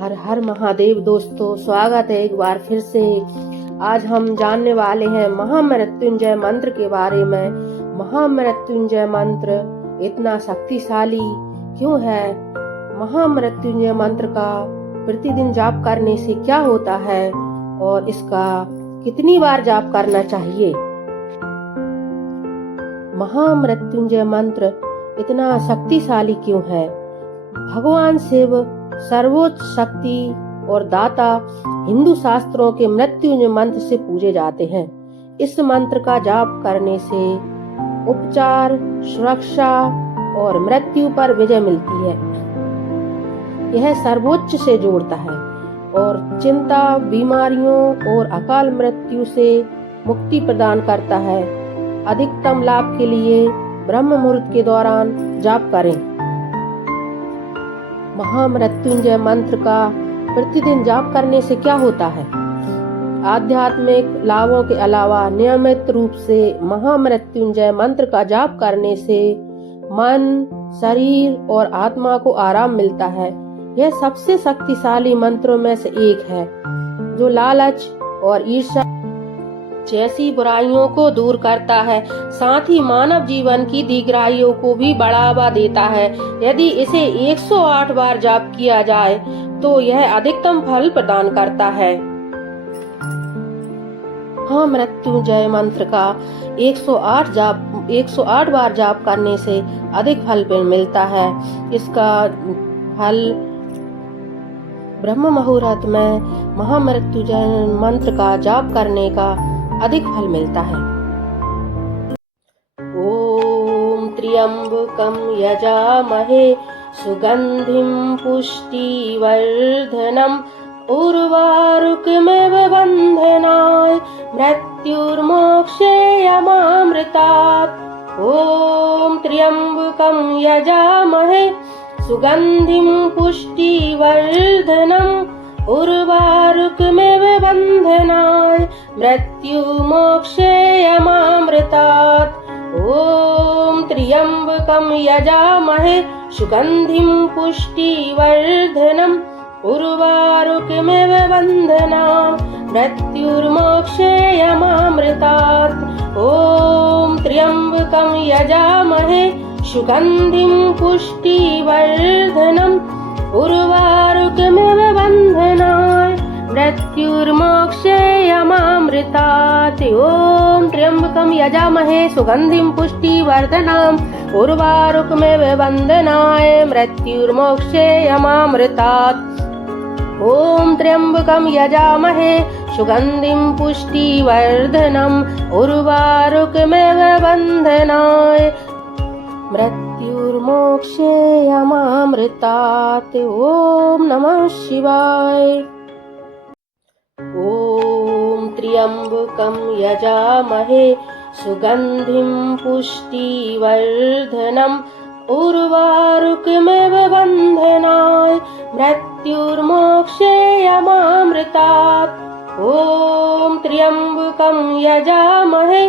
हर हर महादेव। दोस्तों, स्वागत है एक बार फिर से। आज हम जानने वाले हैं महामृत्युंजय मंत्र के बारे में। महामृत्युंजय मंत्र इतना शक्तिशाली क्यों है? महामृत्युंजय मंत्र का प्रतिदिन जाप करने से क्या होता है और इसका कितनी बार जाप करना चाहिए? महामृत्युंजय मंत्र इतना शक्तिशाली क्यों है? भगवान शिव सर्वोच्च शक्ति और दाता हिंदू शास्त्रों के मृत्युंजय मंत्र से पूजे जाते हैं। इस मंत्र का जाप करने से उपचार, सुरक्षा और मृत्यु पर विजय मिलती है। यह सर्वोच्च से जोड़ता है और चिंता, बीमारियों और अकाल मृत्यु से मुक्ति प्रदान करता है। अधिकतम लाभ के लिए ब्रह्म मुहूर्त के दौरान जाप करें। महामृत्युंजय मंत्र का प्रतिदिन जाप करने से क्या होता है? आध्यात्मिक लाभों के अलावा नियमित रूप से महामृत्युंजय मंत्र का जाप करने से मन, शरीर और आत्मा को आराम मिलता है। यह सबसे शक्तिशाली मंत्रों में से एक है जो लालच और ईर्ष्या जैसी बुराइयों को दूर करता है। साथ ही मानव जीवन की दीर्घायु को भी बढ़ावा देता है। यदि इसे 108 बार जाप किया जाए तो यह अधिकतम फल प्रदान करता है। हाँ, मृत्युंजय मंत्र का 108 बार जाप करने से अधिक फल मिलता है। इसका फल ब्रह्म मुहूर्त में महामृत्युंजय मंत्र का जाप करने का अधिक फल मिलता है। ओम त्र्यंबकं यजामहे सुगंधिं पुष्टिवर्धनम् उर्वारुकमिव बन्धनाय मृत्युर्मोक्षेयमामृतात्। ओम त्र्यंबकं यजामहे सुगंधिं पुष्टिवर्धनम् उर्वारुकमिव बन्धनाय मृत्युर्मोक्षेयमामृतात्। ओम त्र्यंबकं यजामहे सुगंधिं पुष्टिवर्धनम् उर्वारुकमिव बन्धनाय मृत्युर्मोक्षेयमामृतात्। ओम त्र्यंबकं यजामहे सुगंधिं पुष्टिवर्धनम् उर्वारुकमिव बन्धनाय मृत्युर्मोक्षेयमामृतात्। ओम त्र्यंबकं यजामहे सुगंधिं पुष्टिवर्धनम् उर्वारुकमिव बन्धनाय मृत्युर्मोक्षेयमामृतात्। ओम त्र्यंबकं यजामहे सुगंधिं पुष्टिवर्धनम् उर्वारुकमिव बन्धनाय मृत्युर्मोक्षेयमामृतात्। ओम नमः शिवाय। ओम त्र्यंबकं यजामहे सुगंधिं पुष्टिवर्धनम् उर्वारुकमिव बन्धनाय मृत्युर्मोक्षेयमामृतात्। ओम त्र्यंबकं यजामहे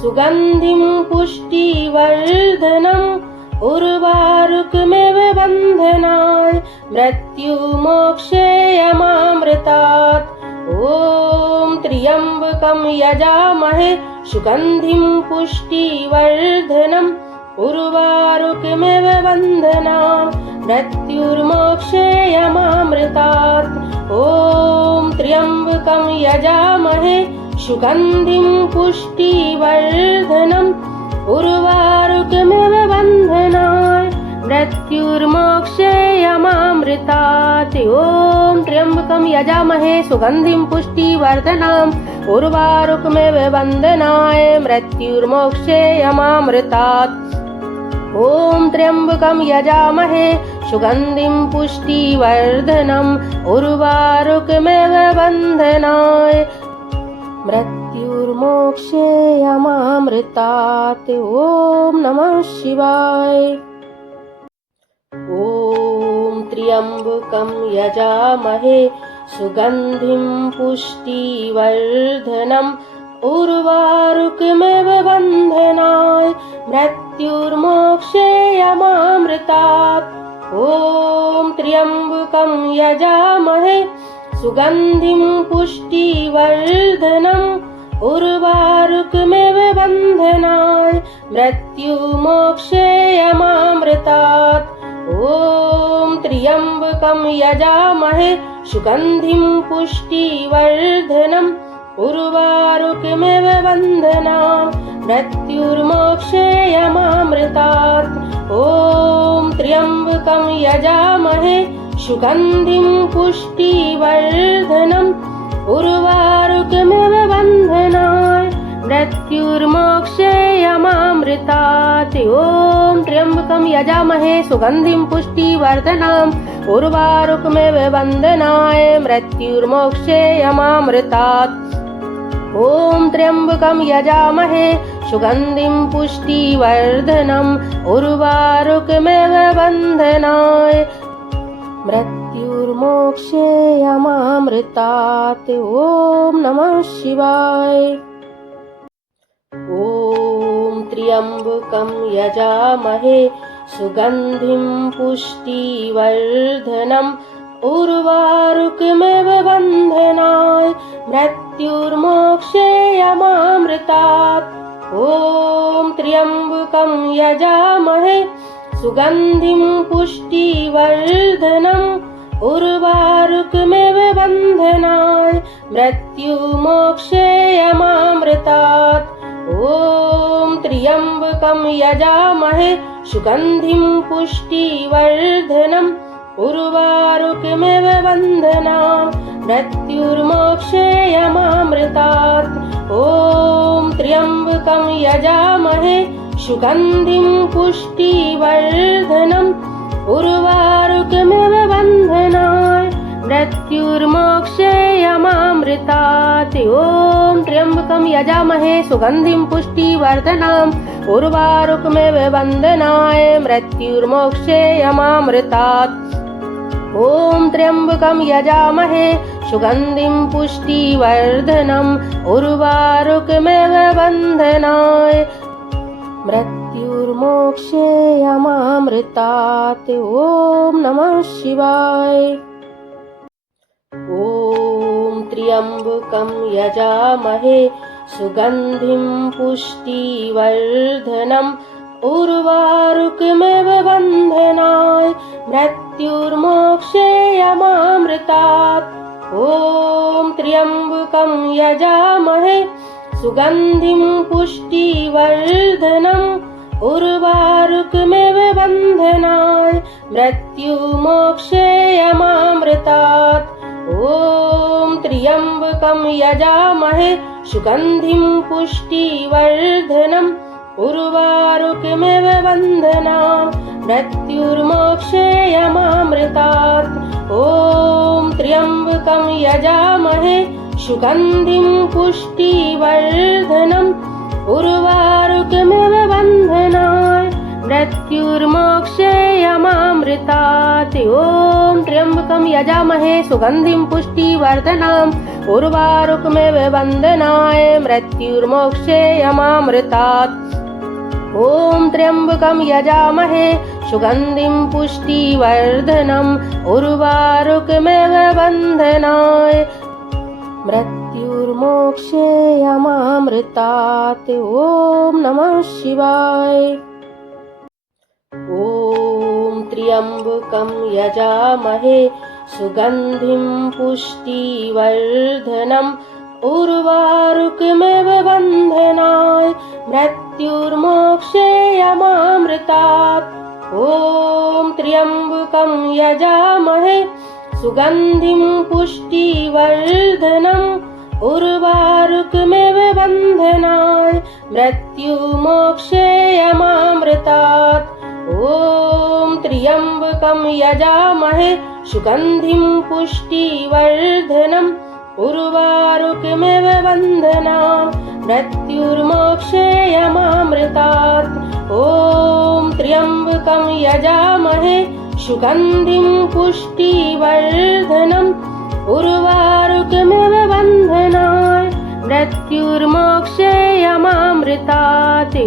सुगंधिं पुष्टिवर्धनम् उर्वारुकमिव बन्धनाय मृत्युर्मोक्षेयमामृतात्। ओम त्र्यंबकं यजामहे सुगंधिं पुष्टिवर्धनम् उर्वारुकमिव बन्धनाय मृत्युर्मोक्षेयमामृतात्। ओम त्र्यंबकं यजामहे सुगंधिं पुष्टिवर्धनम् उर्वारुकमिव बन्धनाय मृत्युर्मोक्षेयमामृतात्। ओम त्र्यंबकं यजामहे सुगंधिं पुष्टिवर्धनम् उर्वारुकमिव बन्धनाय मृत्युर्मोक्षेयमामृतात्। ओम त्र्यंबकं यजामहे सुगंधिं पुष्टिवर्धनम् उर्वारुकमिव बन्धनाय मृत्युर्मोक्षेयमामृतात्। ओम नमः शिवाय। ओम त्र्यंबकं यजामहे सुगंधिं पुष्टिवर्धनम् उर्वारुकमिव बन्धनाय मृत्युर्मोक्षेयमामृतात्। ॐ त्र्यम्बकं यजामहे सुगन्धिं पुष्टिवर्धनम् उर्वारुकमिव बन्धनाय मृत्युमोक्षेयमामृतात्। ॐ त्र्यम्बकं यजामहे सुगन्धिं पुष्टिवर्धनम् उर्वारुकमिव बन्धनाय मृत्युर्मोक्षेयमामृतात्। ॐ त्र्यम्बकं यजामहे सुगन्धिं पुष्टिवर्धनम् उर्वारुकमिव बन्धनाय मृत्युर्मोक्षेयमामृतात्। ॐ त्र्यम्बकं यजामहे सुगन्धिं पुष्टिवर्धनम् उर्वारुकमिव बन्धनाय मृत्युर्मोक्षेयमामृतात्। ॐ त्र्यम्बकं यजामहे सुगन्धिं पुष्टिवर्धनम् उर्वारुकमिव बन्धनाय मृत्युर्मोक्षेयमामृतात्। ॐ नमः शिवाय। ॐ त्र्यम्बकं यजामहे सुगन्धिं पुष्टिवर्धनम् उर्वारुकमिव बन्धनाय मृत्युर्मोक्षेयमामृतात्। ॐ त्र्यम्बकं यजामहे सुगन्धिं पुष्टिवर्धनम् उर्वारुकमिव बन्धनाय मृत्युमोक्षेयमामृतात्। ॐ त्र्यम्बकं यजामहे सुगन्धिं पुष्टिवर्धनम् उर्वारुकमिव बन्धनाय मृत्युर्मोक्षेयमामृतात्। ॐ त्र्यम्बकं यजामहे सुगन्धिं पुष्टिवर्धनम् उर्वारुकमिव बन्धनाय मृत्युर्मोक्षेयमामृतात्। ॐ त्र्यम्बकं यजामहे सुगन्धिं पुष्टिवर्धनम् उर्वारुकमिव बन्धनाय मृत्युर्मोक्षेयमामृतात्। ॐ त्र्यम्बकं यजामहे सुगन्धिं पुष्टिवर्धनम् उर्वारुकमिव बन्धनाय मृत्युर्मोक्षेयमामृतात्। ॐ नमः शिवाय। ॐ त्र्यम्बकं यजामहे सुगन्धिं पुष्टिवर्धनम् उर्वारुकमिव बन्धनाय मृत्युर्मोक्षेयमामृतात्। ॐ त्र्यम्बकं यजामहे सुगन्धिं पुष्टिवर्धनम् उर्वारुकमिव बन्धनाय मृत्युमोक्षेयमामृतात्। ॐ त्र्यम्बकं यजामहे सुगन्धिं पुष्टिवर्धनम् उर्वारुकमिव बन्धनाय मृत्युर्मोक्षेयमामृतात्। ॐ त्र्यम्बकं यजामहे सुगन्धिं पुष्टिवर्धनम् उर्वारुकमिव बन्धनाय मृत्युर्मोक्षेयमामृतात्। ॐ त्र्यम्बकं यजामहे सुगन्धिं पुष्टिवर्धनम् उर्वारुकमिव बन्धनाय मृत्युर्मोक्षेयमामृतात्। ॐ त्र्यम्बकं यजामहे सुगन्धिं पुष्टिवर्धनम् उर्वारुकमिव बन्धनाय मृत्युर्मोक्षेयमामृतात्। ॐ नमः शिवाय। ॐ त्र्यम्बकं यजामहे सुगन्धिं पुष्टिवर्धनम् उर्वारुकमिव बन्धनाय मृत्युर्मोक्षेयमामृतात्। ॐ त्र्यम्बकं यजामहे सुगन्धिं पुष्टिवर्धनम् उर्वारुकमिव बन्धनाय मृत्युमोक्षेयमामृतात्। ॐ त्र्यम्बकं यजामहे सुगन्धिं पुष्टिवर्धनम् उर्वारुकमिव बन्धनाय मृत्युर्मोक्षेयमामृतात्। ॐ त्र्यम्बकं यजामहे सुगन्धिं पुष्टिवर्धनम् उर्वारुकमिव बन्धनाय मृत्युर्मोक्षेयमामृतात्। ॐ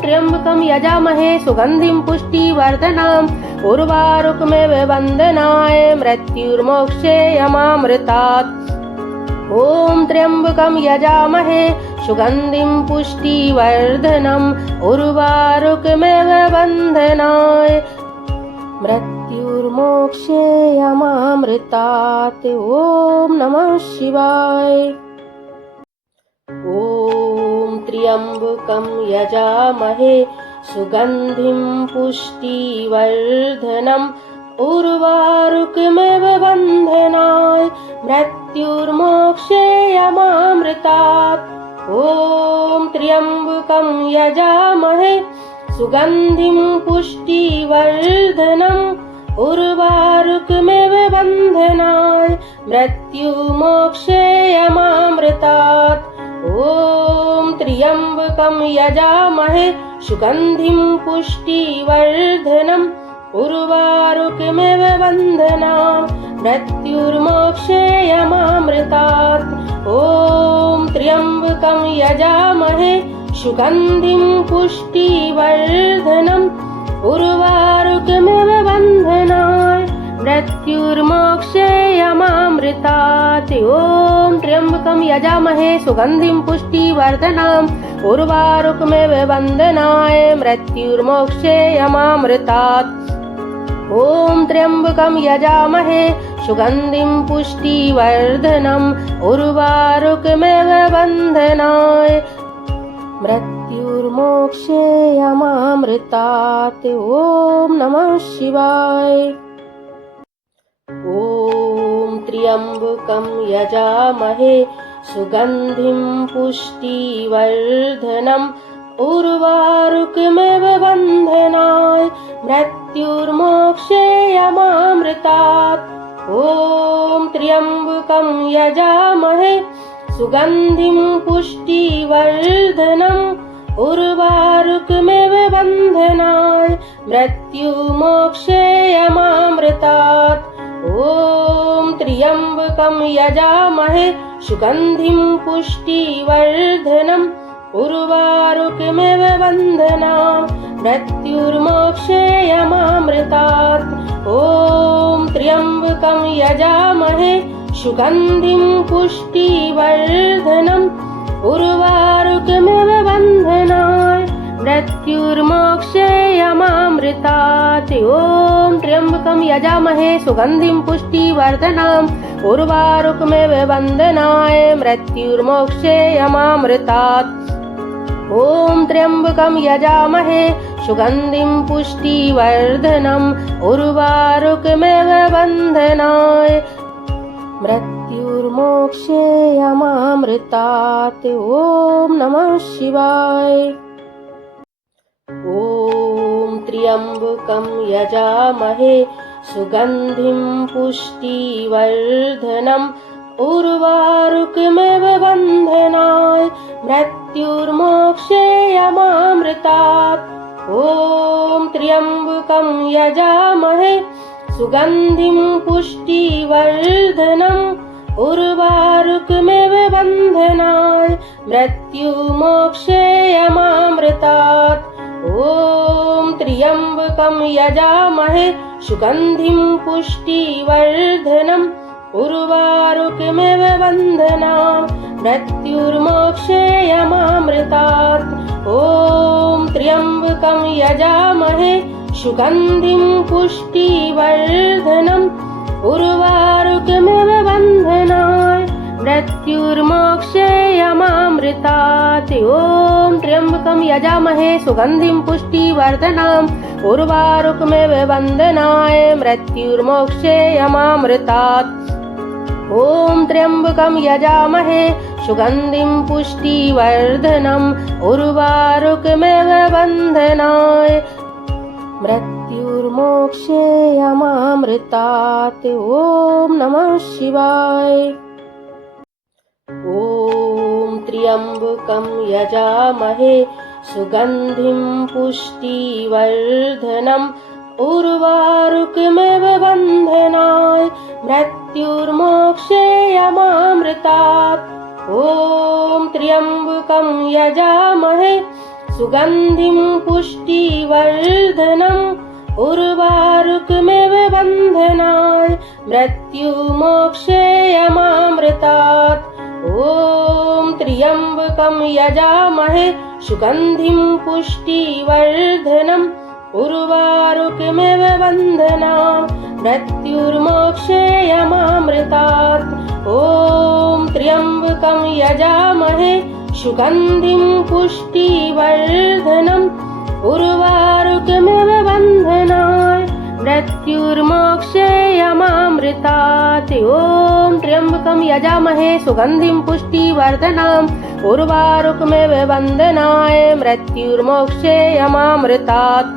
त्र्यम्बकं यजामहे सुगन्धिं पुष्टिवर्धनम् उर्वारुकमिव बन्धनाय मृत्युर्मोक्षे यमामृतात्। ॐ त्र्यम्बकं यजामहे सुगन्धिं पुष्टिवर्धनम् उर्वारुकमिव बन्धनाय मृत्युर्मोक्षे यमामृतात्। ॐ नमः शिवाय। ॐ त्र्यम्बकं यजामहे सुगन्धिं पुष्टिवर्धनम् उर्वारुकमिव बन्धनाय मृत्युर्मोक्षे यमामृतात्। ॐ त्र्यम्बकं यजामहे सुगन्धिं पुष्टिवर्धनम् उर्वारुकमिव बन्धनाय मृत्युर्मोक्षे यमामृतात्। ॐ त्र्यम्बकं यजामहे सुगन्धिं पुष्टिवर्धनम् उर्वारुकमिव बन्धनाय मृत्युर्मोक्षे यमामृतात्। ॐ त्र्यम्बकं यजामहे सुगन्धिं पुष्टिवर्धनम् उर्वारुकमिव बन्धनाय मृत्युर्मोक्षे यमामृतात्। ॐ त्र्यम्बकं यजामहे सुगन्धिं पुष्टिवर्धनम् उर्वारुकमिव बन्धनाय मृत्युर्मोक्षे यमामृतात्। ॐ त्र्यम्बकं यजामहे सुगन्धिं पुष्टिवर्धनम् उर्वारुकमिव बन्धनाय मृत्युर्मोक्षे यमामृतात्। ॐ नमः शिवाय। ॐ त्र्यम्बकं यजामहे सुगन्धिं पुष्टिवर्धनम् उर्वारुकमिव बन्धनाय मृत्युर्मोक्षे यमामृतात्। ॐ त्र्यम्बकं यजामहे सुगन्धिं पुष्टिवर्धनम् उर्वारुकमिव बन्धनाय मृत्युर्मोक्षे यमामृतात्। ॐ त्र्यम्बकं यजामहे सुगन्धिं पुष्टिवर्धनम् उर्वारुकमिव बन्धनाय मृत्युर्मोक्षे यमामृतात्। ॐ त्र्यम्बकं यजामहे सुगन्धिं पुष्टिवर्धनम् उर्वारुकमिव बन्धनाय मृत्युर्मोक्षे यमामृतात्। ॐ त्र्यम्बकं यजामहे सुगन्धिं पुष्टिवर्धनम् उर्वारुकमिव बन्धनाय मृत्युर्मोक्षे यमामृतात्। ॐ त्र्यम्बकं यजामहे सुगन्धिं पुष्टिवर्धनम् उर्वारुकमिव बन्धनाय मृत्युर्मोक्षे यमामृतात्। ॐ नमः शिवाय। ॐ त्र्यम्बकं यजामहे सुगन्धिं पुष्टिवर्धनम् उर्वारुकमिव बन्धनाय मृत्युर्मोक्षे यमामृतात्। ॐ त्र्यम्बकं यजामहे सुगन्धिं पुष्टिवर्धनम् उर्वारुकमिव बन्धनाय मृत्युर्मोक्षे यमामृतात्। ॐ त्र्यम्बकं यजामहे सुगन्धिं पुष्टिवर्धनम् उर्वारुकमिव बन्धनाय मृत्युर्मोक्षे यमामृतात्। ॐ त्र्यम्बकं यजामहे सुगन्धिं पुष्टिवर्धनम् उर्वारुकमिव बन्धनाय मृत्युर्मोक्षे यमामृतात्। ॐ त्र्यम्बकं यजामहे सुगन्धिं पुष्टिवर्धनम् उर्वारुकमिव बन्धनाय मृत्युर्मोक्षे यमामृतात्। ॐ त्र्यम्बकं यजामहे सुगन्धिं पुष्टिवर्धनम् उर्वारुकमिव बन्धनाय मृत्युर्मोक्षे यमामृतात्। ॐ नमः शिवाय। ॐ त्र्यम्बकं यजामहे सुगन्धिं पुष्टिवर्धनम् उर्वारुकमिव बन्धनाय मृत्युर्मोक्षे यमामृतात्। ॐ त्र्यम्बकं यजामहे सुगन्धिं पुष्टिवर्धनम् उर्वारुकमिव बन्धनाय मृत्युमोक्षेयमामृतात्। ॐ त्र्यम्बकं यजामहे सुगन्धिं पुष्टिवर्धनम् उर्वारुकमिव बन्धनान् मृत्युर्मोक्षेयमामृतात्। ॐ त्र्यम्बकं यजामहे सुगन्धिं पुष्टिवर्धनम् उर्वारुकमिव बन्धनान् मृत्युर्मोक्षेयमामृतात्। ॐ त्र्यम्बकं यजामहे सुगन्धिं पुष्टिवर्धनम् उर्वारुकमिव बन्धनाय मृत्युर्मोक्षेयमामृतात्।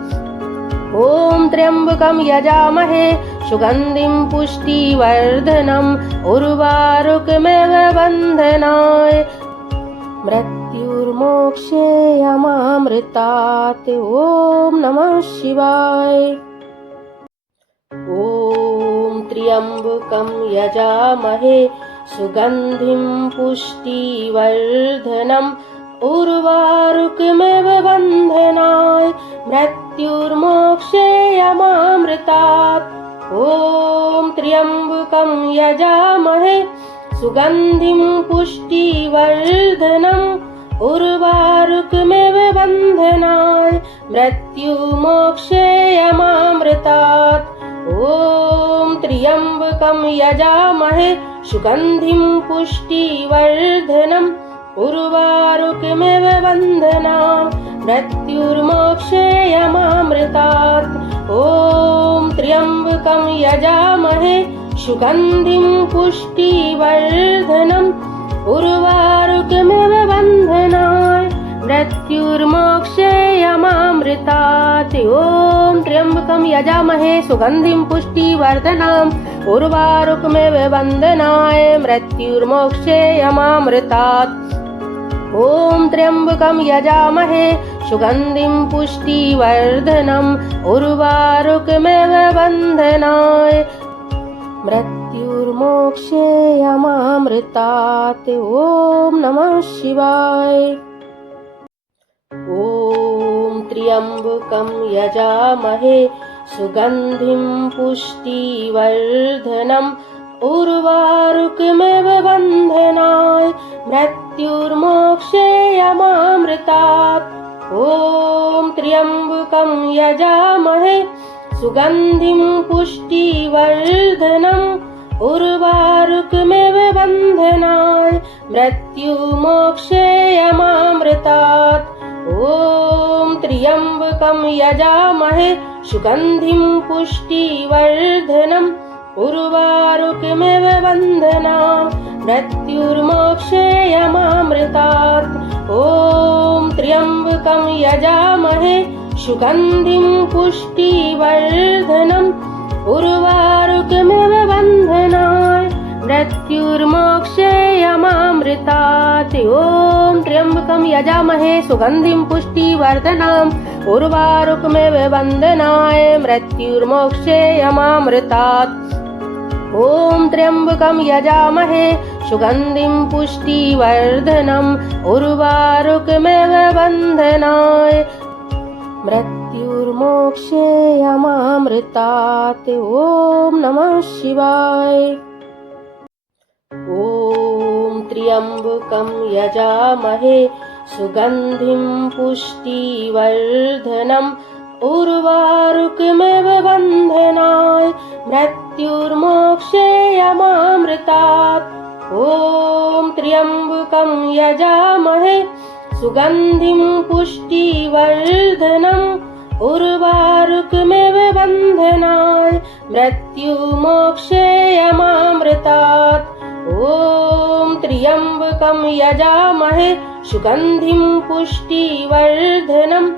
ॐ त्र्यम्बकं यजामहे सुगन्धिं पुष्टिवर्धनम् उर्वारुकमिव बन्धनाय मृत्युर्मोक्षेयमामृतात्। ॐ नमः शिवाय। ॐ त्र्यम्बकं यजामहे सुगन्धिं पुष्टिवर्धनम् उर्वारुकमिव बन्धनाय मृत्युर्मोक्षेयमामृतात्। ॐ त्र्यम्बकं यजामहे सुगन्धिं पुष्टिवर्धनम् उर्वारुकमिव बन्धनाय मृत्युमोक्षेयमामृतात्। ॐ त्र्यम्बकं यजामहे सुगन्धिं पुष्टिवर्धनम् उर्वारुकमिव बन्धनान् मृत्युर्मोक्षेयमामृतात्। ॐ त्र्यम्बकं यजामहे सुगन्धिं पुष्टिवर्धनम् उर्वारुकमिव बन्धनान् मृत्युर्मोक्षेयमामृतात्। ॐ त्र्यम्बकं यजामहे सुगन्धिं पुष्टिवर्धनम् उर्वारुकमिव बन्धनाय मृत्युर्मोक्षेयमामृतात्। ॐ त्र्यम्बकं यजामहे सुगन्धिं पुष्टिवर्धनम् उर्वारुकमिव बन्धनाय मृत्युर्मोक्षेयमामृतात्। ॐ नमः शिवाय। ॐ त्र्यम्बकं यजामहे सुगन्धिं पुष्टिवर्धनम् उर्वारुकमिव बन्धनाय मृत्युर्मोक्षेयमामृतात्। ॐ त्र्यम्बकं यजामहे सुगन्धिं पुष्टिवर्धनम् उर्वारुकमिव बन्धनाय मृत्युमोक्षेयमामृतात्। ॐ त्र्यम्बकं यजामहे सुगन्धिं पुष्टिवर्धनम् उर्वारुकमिव बन्धनान् मृत्युर्मोक्षेयमामृतात्। ॐ त्र्यम्बकं यजामहे सुगन्धिं पुष्टिवर्धनम् उर्वारुकमिव बन्धनान् मृत्युर्मोक्षेयमामृतात्। ॐ त्र्यम्बकं यजामहे सुगन्धिं पुष्टिवर्धनम् उर्वारुकमिव बन्धनाय मृत्युर्मोक्षेयमामृतात्। ॐ त्र्यम्बकं यजामहे सुगन्धिं पुष्टिवर्धनम् उर्वारुकमिव बन्धनाय मृत्युर्मोक्षेयमामृतात्। ॐ नमः शिवाय। ॐ त्र्यम्बकं यजामहे सुगन्धिं पुष्टिवर्धनम् उर्वारुकमिव बन्धनाय मृत्युर्मोक्षेयमामृतात्। ॐ त्र्यम्बकं यजामहे सुगन्धिं पुष्टिवर्धनम् उर्वारुकमिव बन्धनाय मृत्युमोक्षेयमामृतात्। ॐ त्र्यम्बकं यजामहे सुगन्धिं पुष्टिवर्धनम्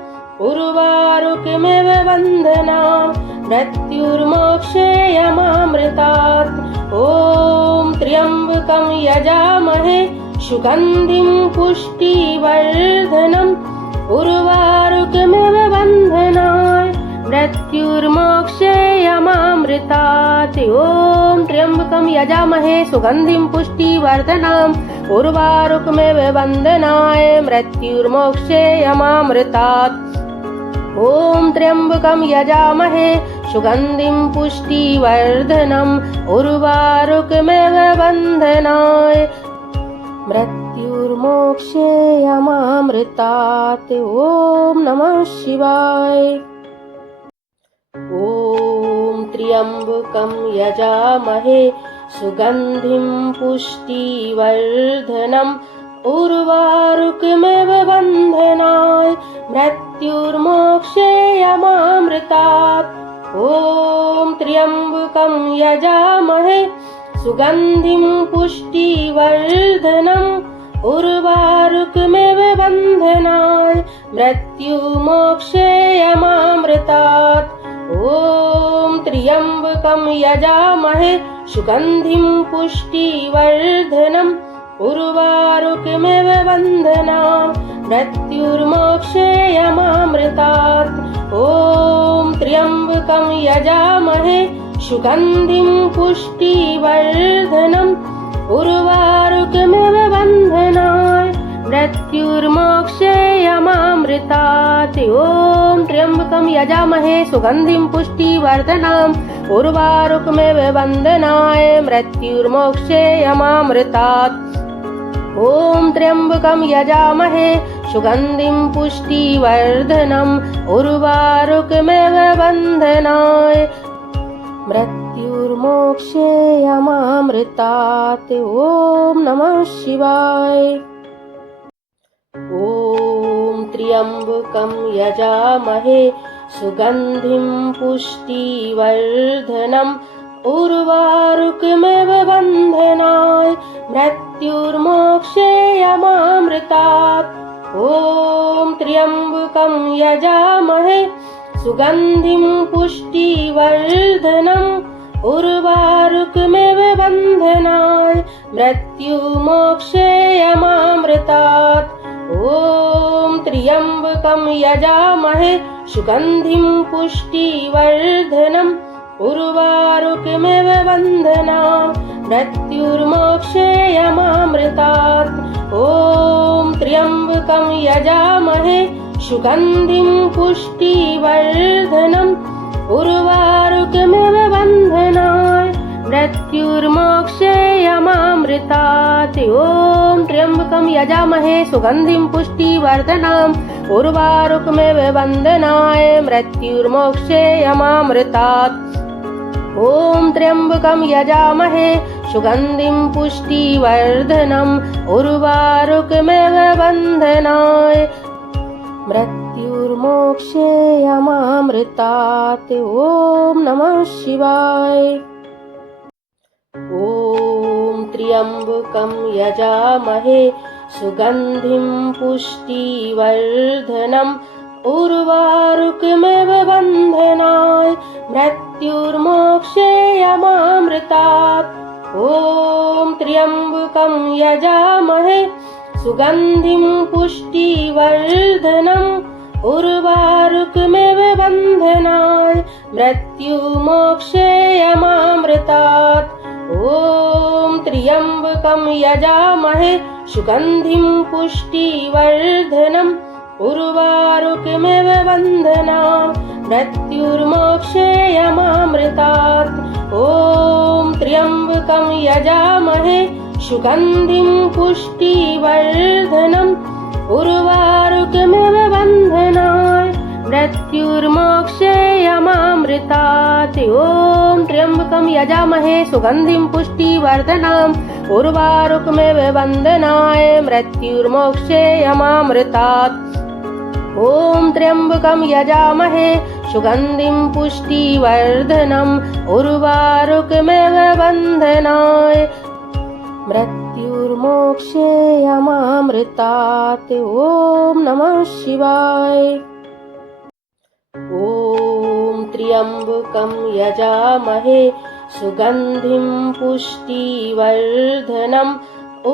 उर्वारुकमिव बन्धनान् मृत्युर्मोक्षेयमामृतात्। ॐ त्र्यम्बकं यजामहे सुगन्धिं पुष्टिवर्धनम् उर्वारुकमिव बन्धनान् मृत्युर्मोक्षेयमामृतात्। ॐ त्र्यम्बकं यजामहे सुगन्धिं पुष्टिवर्धनम् उर्वारुकमिव बन्धनाय मृत्युर्मोक्षेयमामृतात्। ॐ त्र्यम्बकं यजामहे सुगन्धिं पुष्टिवर्धनम् उर्वारुकमिव बन्धनाय मृत्युर्मोक्षे यमामृतात्। ॐ नमः शिवाय। ॐ त्र्यम्बकं यजामहे सुगन्धिं पुष्टिवर्धनम् उर्वारुकमिव बन्धनाय मृत्युर्मोक्षे यमामृतात्। ॐ त्र्यम्बकं यजामहे सुगन्धिं पुष्टिवर्धनम् उर्वारुकमिव बन्धनाय मृत्युर्मोक्षे यमामृतात्। ॐ त्र्यम्बकं यजामहे सुगन्धिं पुष्टिवर्धनम् उर्वारुकमिव बन्धनाय मृत्युर्मोक्षे यमामृतात्। ॐ त्र्यम्बकं यजामहे सुगन्धिं पुष्टिवर्धनम् उर्वारुकमिव बन्धनाय मृत्युर्मोक्षे यमामृतात्। ॐ त्र्यम्बकं यजामहे सुगन्धिं पुष्टिवर्धनम् उर्वारुकमिव बन्धनाय मृत्युर्मोक्षे यमामृतात्। ॐ त्र्यम्बकं यजामहे सुगन्धिं पुष्टिवर्धनम् उर्वारुकमिव बन्धनाय मृत्युर्मोक्षे यमामृतात्। ॐ नमः शिवाय। ॐ त्र्यम्बकं यजामहे सुगन्धिं पुष्टिवर्धनम् उर्वारुकमिव बन्धनाय मृत्युर्मोक्षे यमामृतात्। ॐ त्र्यम्बकं यजामहे सुगन्धिं पुष्टिवर्धनम् उर्वारुकमिव बन्धनाय मृत्युर्मोक्षे यमामृतात्। ॐ त्र्यम्बकं यजामहे सुगन्धिं पुष्टिवर्धनम् उर्वारुकमिव बन्धनाय मृत्युर्मोक्षे यमामृतात्। ॐ त्र्यम्बकं यजामहे सुगन्धिं पुष्टिवर्धनम् उर्वारुकमिव बन्धनाय मृत्युर्मोक्षे यमामृतात्। ॐ त्र्यम्बकं यजामहे सुगन्धिं पुष्टिवर्धनम् उर्वारुकमिव बन्धनाय मृत्युर्मोक्षे यमामृतात्। ॐ त्र्यम्बकं यजामहे सुगन्धिं पुष्टिवर्धनम् उर्वारुकमिव बन्धनाय मृत्युर्मोक्षे यमामृतात्। ॐ नमः शिवाय। ॐ त्र्यम्बकं यजामहे सुगन्धिं पुष्टिवर्धनम् उर्वारुकमिव बन्धनाय मृत्युर्मोक्षे यमामृतात्। ॐ त्र्यम्बकं यजामहे सुगन्धिं पुष्टिवर्धनम् उर्वारुकमिव बन्धनाय मृत्युर्मोक्षे यमामृतात्। ॐ त्र्यम्बकं यजामहे सुगन्धिं पुष्टिवर्धनम् उर्वारुकमिव बन्धनाय मृत्युर्मोक्षे यमामृतात्। ॐ त्र्यम्बकं यजामहे सुगन्धिं पुष्टिवर्धनम् उर्वारुकमिव बन्धनाय मृत्युर्मोक्षे यमामृतात्। ॐ त्र्यम्बकं यजामहे सुगन्धिं पुष्टिवर्धनम् उर्वारुकमिव बन्धनाय मृत्युर्मोक्षे यमामृतात्। ॐ त्र्यम्बकं यजामहे सुगन्धिं पुष्टिवर्धनम् उर्वारुकमिव बन्धनाय मृत्युर्मोक्षे यमामृतात्। ॐ नमः शिवाय। ॐ त्र्यम्बकं यजामहे सुगन्धिं पुष्टिवर्धनम्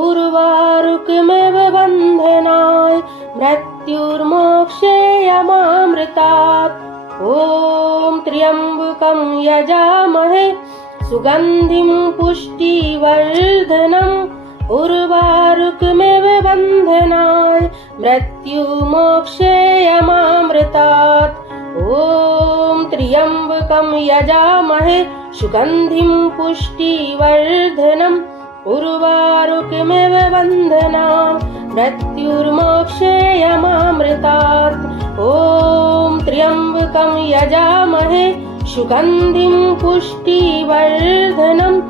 उर्वारुकमिव बन्धनाय मृत्युर्मोक्षे यमामृतात्। ॐ त्र्यम्बकं यजामहे सुगन्धिं पुष्टिवर्धनम् उर्वारुकमिव बन्धनाय मृत्युर्मोक्षे यमामृतात्। ॐ त्र्यम्बकं यजामहे सुगन्धिं पुष्टिवर्धनम् उर्वारुकमिव बन्धनान् मृत्युर्मोक्षेयमामृतात्। ॐ त्र्यम्बकं यजामहे सुगन्धिं पुष्टिवर्धनम्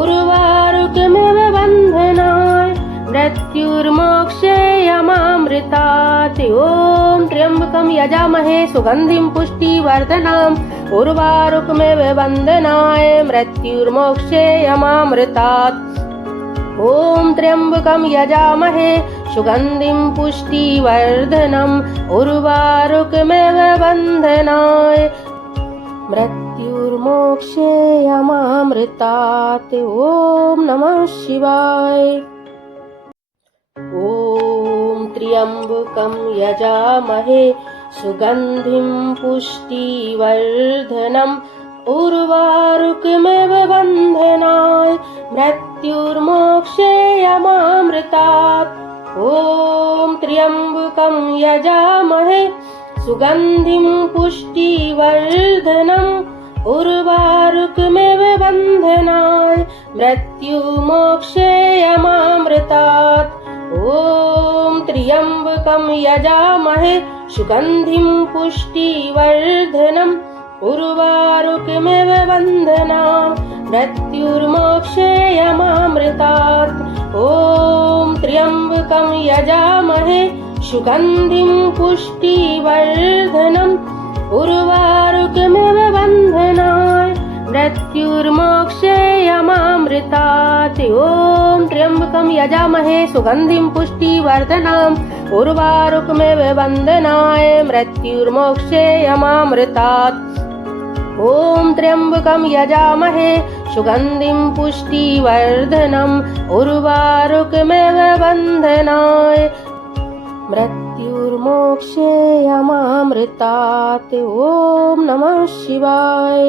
उर्वारुकमिव बन्धनान् मृत्युर्मोक्षेयमामृतात्। ॐ त्र्यम्बकं यजामहे सुगन्धिं पुष्टिवर्धनम् उर्वारुकमिव बन्धनाय मृत्युर्मोक्षेयमामृतात्। ॐ त्र्यम्बकं यजामहे सुगन्धिं पुष्टिवर्धनम् उर्वारुकमिव बन्धनाय मृत्युर्मोक्षेयमामृतात्। ॐ नमः शिवाय। ॐ त्र्यम्बकं यजामहे सुगन्धिं पुष्टिवर्धनम् उर्वारुकमिव बन्धनाय मृत्युर्मोक्षेयमामृतात्। ॐ त्र्यम्बकं यजामहे सुगन्धिं पुष्टिवर्धनम् उर्वारुकमिव बन्धनाय मृत्युर्मोक्षेयमामृतात्। ॐ त्र्यम्बकं यजामहे सुगन्धिं पुष्टिवर्धनम् उर्वारुकमिव बन्धनान् मृत्युर्मोक्षेयमामृतात्। ॐ त्र्यम्बकं यजामहे सुगन्धिं पुष्टिवर्धनम् उर्वारुकमिव बन्धनान् मृत्युर्मोक्षेयमामृतात्। ॐ त्र्यम्बकं यजामहे सुगन्धिं पुष्टिवर्धनम् उर्वारुकमिव बन्धनाय मृत्युर्मोक्षेयमामृतात्। ॐ त्र्यम्बकं यजामहे सुगन्धिं पुष्टिवर्धनम् उर्वारुकमिव बन्धनाय मृत्युर्मोक्षेयमामृतात्। ॐ नमः शिवाय।